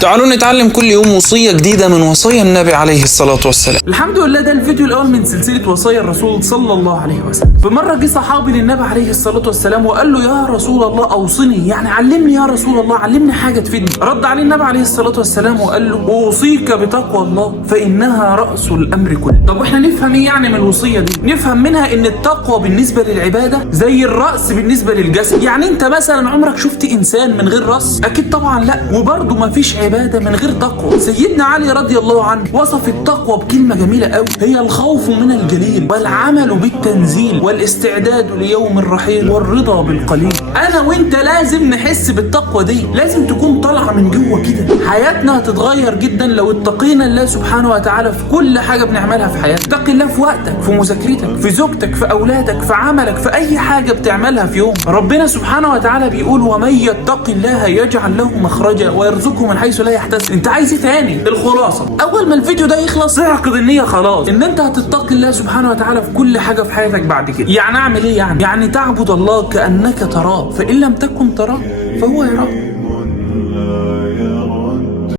تعالوا نتعلم كل يوم وصية جديدة من وصايا النبي عليه الصلاة والسلام. الحمد لله، ده الفيديو الأول من سلسلة وصايا الرسول صلى الله عليه وسلم. فمرة جه صحابي للنبي عليه الصلاة والسلام وقال له: يا رسول الله أوصني، يعني علمني يا رسول الله، علمني حاجة تفيدني. رد عليه النبي عليه الصلاة والسلام وقال له: أوصيك بتقوى الله فإنها رأس الأمر كله. طب واحنا نفهم إيه يعني من الوصية دي؟ نفهم منها إن التقوى بالنسبة للعبادة زي الرأس بالنسبة للجسد. يعني أنت مثلا عمرك شفت إنسان من غير رأس؟ أكيد طبعا لا. وبرضه مفيش عبادة من غير تقوى. سيدنا علي رضي الله عنه وصف التقوى بكلمة جميلة قوي، هي الخوف من الجليل والعمل بالتنزيل والاستعداد ليوم الرحيل والرضا بالقليل. انا وانت لازم نحس بالتقوى دي، لازم تكون طالعة من جوه كده. حياتنا هتتغير جدا لو اتقينا الله سبحانه وتعالى في كل حاجة بنعملها في حياتك. اتقي الله في وقتك، في مذاكرتك، في زوجتك، في اولادك، في عملك، في اي حاجة بتعملها في يوم. ربنا سبحانه وتعالى بيقول: ومن يتق الله يجعل له مخرجا ويرزقه من حيث لا يحتسب. انت عايز ايه تاني؟ الخلاصه اول ما الفيديو ده يخلص اعقد النية خلاص ان انت هتتقي الله سبحانه وتعالى في كل حاجه في حياتك بعد كده. يعني اعمل ايه؟ يعني تعبد الله كانك تراه، فان لم تكن تراه فهو يراك.